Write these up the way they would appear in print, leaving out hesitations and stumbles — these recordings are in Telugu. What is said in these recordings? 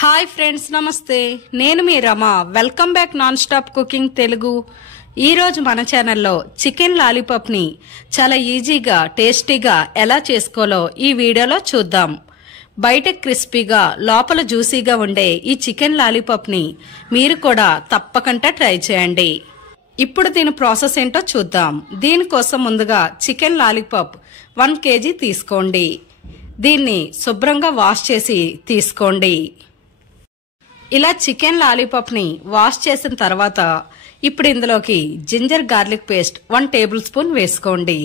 హాయ్ ఫ్రెండ్స్, నమస్తే. నేను మీ Rama. Welcome back non stop cooking Telugu. ఈ రోజు మన ఛానల్లో చికెన్ లాలీపాప్ ని చాలా ఈజీగా టేస్టీగా ఎలా చేసుకోవాలో ఈ వీడియోలో చూద్దాం. బయట క్రిస్పీగా లోపల జ్యూసీగా ఉండే ఈ చికెన్ లాలీపాప్ ని మీరు కూడా తప్పకుండా ట్రై చేయండి. ఇప్పుడు దీని ప్రాసెస్ ఏంటో చూద్దాం. దీనికోసం ముందుగా చికెన్ లాలీపాప్ 1 kg తీసుకోండి. దీన్ని శుభ్రంగా వాష్ చేసి తీసుకోండి. ఇలా చికెన్ లాలీపాప్ ని వాష్ చేసిన తర్వాత ఇప్పుడు ఇందులోకి ginger garlic paste 1 tablespoon వేసుకోండి.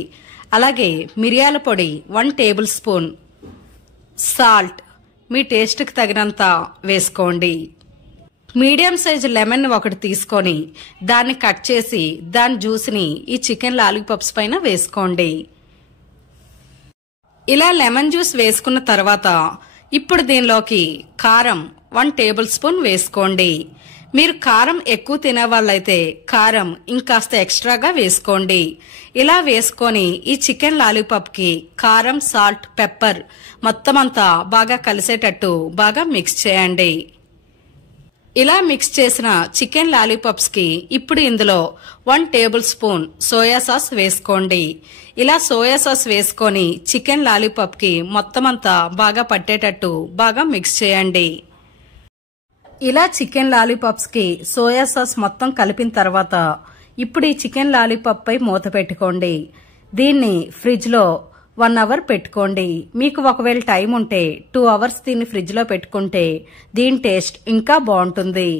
అలాగే మిరియాల పొడి 1 టేబుల్ స్పూన్, సాల్ట్ మీ టేస్ట్కి తగినంత వేసుకోండి. మీడియం సైజు లెమన్ ఒకటి తీసుకొని దాన్ని కట్ చేసి దాని జ్యూస్ని ఈ చికెన్ లాలీపాప్స్ పైన వేసుకోండి. ఇలా లెమన్ జ్యూస్ వేసుకున్న తర్వాత ఇప్పుడు దీనిలోకి కారం 1 టేబుల్ స్పూన్ వేసుకోండి. మీరు కారం ఎక్కువ తినే వాళ్ళైతే కారం ఇంకాస్త ఎక్స్ట్రాగా వేసుకోండి. ఇలా వేసుకొని ఈ చికెన్ లాలీపాప్ కి కారం, సాల్ట్, పెప్పర్ మొత్తం అంతా బాగా కలిసేటట్టు బాగా మిక్స్ చేయండి. ఇలా మిక్స్ చేసిన చికెన్ లాలీపాప్స్ కి ఇప్పుడు ఇందులో 1 టేబుల్ స్పూన్ సోయా సాస్ వేసుకోండి. ఇలా సోయా సాస్ వేసుకొని చికెన్ లాలీపాప్ కి మొత్తం అంతా బాగా పట్టేటట్టు బాగా మిక్స్ చేయండి. ఇలా చికెన్ లాలీపాప్స్ కి సోయా సాస్ మొత్తం కలిపిన తర్వాత ఇప్పుడు ఈ చికెన్ లాలీపాప్ పై మూత పెట్టుకోండి. దీన్ని ఫ్రిడ్జ్ లో 1 అవర్ పెట్టుకోండి. మీకు ఒకవేళ టైం ఉంటే 2 అవర్స్ దీన్ని ఫ్రిడ్జ్ లో పెట్టుకుంటే దీని టేస్ట్ ఇంకా బాగుంటుంది.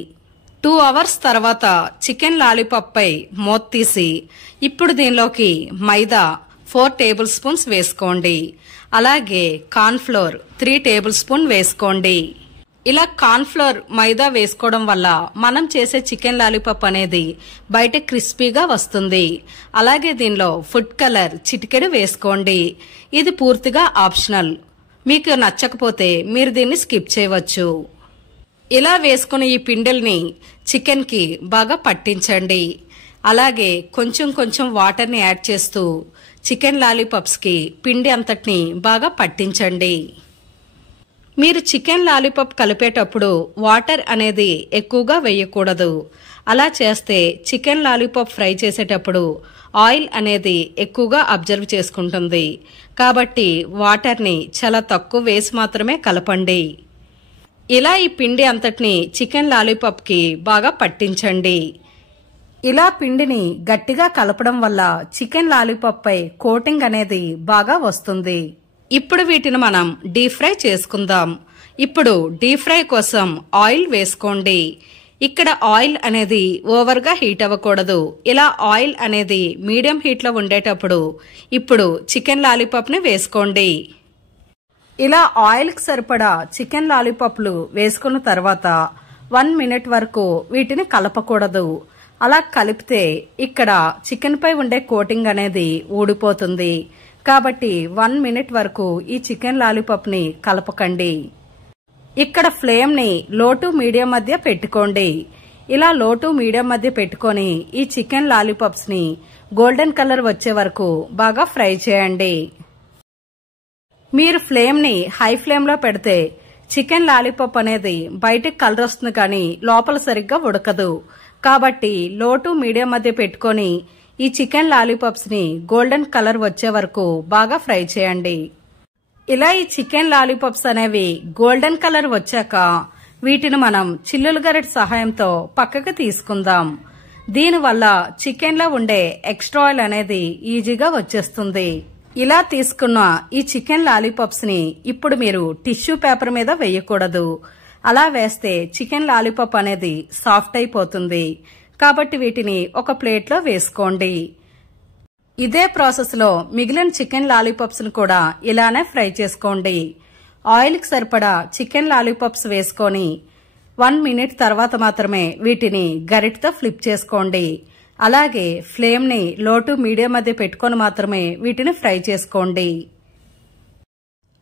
2 అవర్స్ తర్వాత చికెన్ లాలీపాప్ పై మూత తీసి ఇప్పుడు దీనిలోకి మైదా 4 టేబుల్ స్పూన్స్ వేసుకోండి. అలాగే కార్న్ ఫ్లోర్ 3 టేబుల్ స్పూన్ వేసుకోండి. ఇలా కార్న్ ఫ్లోర్, మైదా వేసుకోవడం వల్ల మనం చేసే చికెన్ లాలీపాప్ అనేది బయట క్రిస్పీగా వస్తుంది. అలాగే దీనిలో ఫుడ్ కలర్ చిటికెడు వేసుకోండి. ఇది పూర్తిగా ఆప్షనల్. మీకు నచ్చకపోతే మీరు దీన్ని స్కిప్ చేయవచ్చు. ఇలా వేసుకుని ఈ పిండిల్ని చికెన్ కి బాగా పట్టించండి. అలాగే కొంచెం కొంచెం వాటర్ని యాడ్ చేస్తూ చికెన్ లాలీపాప్స్ కి పిండి అంతటిని బాగా పట్టించండి. మీరు చికెన్ లాలీపాప్ కలిపేటప్పుడు వాటర్ అనేది ఎక్కువగా వేయకూడదు. అలా చేస్తే చికెన్ లాలీపాప్ ఫ్రై చేసేటప్పుడు ఆయిల్ అనేది ఎక్కువగా అబ్జర్వ్ చేసుకుంటుంది. కాబట్టి వాటర్ని చాలా తక్కువ వేసి మాత్రమే కలపండి. ఇలా ఈ పిండి అంతటిని చికెన్ లాలీపాప్ కి బాగా పట్టించండి. ఇలా పిండిని గట్టిగా కలపడం వల్ల చికెన్ లాలీపాప్ పై కోటింగ్ అనేది బాగా వస్తుంది. ఇప్పుడు వీటిని మనం డీప్ ఫ్రై చేసుకుందాం. ఇప్పుడు డీప్ ఫ్రై కోసం ఆయిల్ వేసుకోండి. ఇక్కడ ఆయిల్ అనేది ఓవర్గా హీట్ అవ్వకూడదు. ఇలా ఆయిల్ అనేది మీడియం హీట్ లో ఉండేటప్పుడు ఇప్పుడు చికెన్ లాలీపాప్ ని వేసుకోండి. ఇలా ఆయిల్ కి సరిపడా చికెన్ లాలీపాప్లు వేసుకున్న తర్వాత 1 మినిట్ వరకు వీటిని కలపకూడదు. అలా కలిపితే ఇక్కడ చికెన్ పై ఉండే కోటింగ్ అనేది ఊడిపోతుంది. కాబట్టి 1 మినిట్ వరకు ఈ చికెన్ లాలీపాప్ ని కలపకండి. ఇక్కడ ఫ్లేమ్ ని లో టు మీడియం మధ్య పెట్టుకోండి. ఇలా లో టు మీడియం మధ్య పెట్టుకొని ఈ చికెన్ లాలీపాప్స్ ని గోల్డెన్ కలర్ వచ్చే వరకు బాగా ఫ్రై చేయండి. మీరు ఫ్లేమ్ ని హై ఫ్లేమ్ లో పెడితే చికెన్ లాలీపాప్ అనేది బయటికి కలర్ వస్తుంది కానీ లోపల సరిగ్గా ఉడకదు. కాబట్టి లో టు మీడియం మధ్య పెట్టుకొని ఈ చికెన్ లాలీపాప్స్ ని గోల్డెన్ కలర్ వచ్చే వరకు బాగా ఫ్రై చేయండి. ఇలా ఈ చికెన్ లాలీపాప్స్ అనేవి గోల్డెన్ కలర్ వచ్చాక వీటిని మనం చిల్లుల గరిటె సహాయంతో పక్కకి తీసుకుందాం. దీనివల్ల చికెన్ లో ఉండే ఎక్స్ట్రా ఆయిల్ అనేది ఈజీగా వచ్చేస్తుంది. ఇలా తీసుకున్న ఈ చికెన్ లాలీపాప్స్ ని ఇప్పుడు మీరు టిష్యూ పేపర్ మీద వేయకూడదు. అలా వేస్తే చికెన్ లాలీపాప్ అనేది సాఫ్ట్ అయిపోతుంది. కాబట్టి వీటిని ఒక ప్లేట్ లో వేసుకోండి. ఇదే ప్రాసెస్ లో మిగిలిన చికెన్ లాలీపాప్స్ ను కూడా ఇలానే ఫ్రై చేసుకోండి. ఆయిల్ కి సరిపడా చికెన్ లాలీపాప్స్ వేసుకొని 1 మినిట్ తర్వాత మాత్రమే వీటిని గరిటెతో ఫ్లిప్ చేసుకోండి. అలాగే ఫ్లేమ్ ని లో టు మీడియం మధ్య పెట్టుకొని మాత్రమే వీటిని ఫ్రై చేసుకోండి.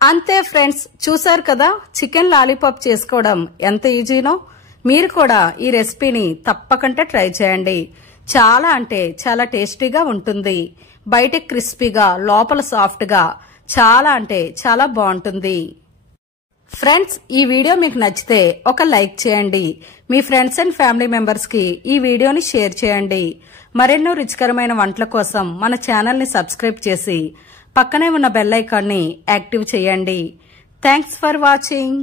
అంతే ఫ్రెండ్స్, చూసారు కదా చికెన్ లాలీపాప్ చేసుకోవడం ఎంత ఈజీనో. మీరు కూడా ఈ రెసిపీని తప్పకుండా ట్రై చేయండి. చాలా అంటే చాలా టేస్టీగా ఉంటుంది. బయట క్రిస్పీగా లోపల సాఫ్ట్ గా చాలా అంటే చాలా బాగుంటుంది. ఫ్రెండ్స్, ఈ వీడియో మీకు నచ్చితే ఒక లైక్ చేయండి. మీ ఫ్రెండ్స్ అండ్ ఫ్యామిలీ మెంబర్స్ కి ఈ వీడియోని షేర్ చేయండి. మరెన్నో రుచికరమైన వంటల కోసం మన ఛానల్ ని సబ్స్క్రైబ్ చేసి పక్కనే ఉన్న బెల్ ఐకాన్ ని యాక్టివ్ చేయండి. Thanks for watching.